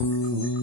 Mm-hmm.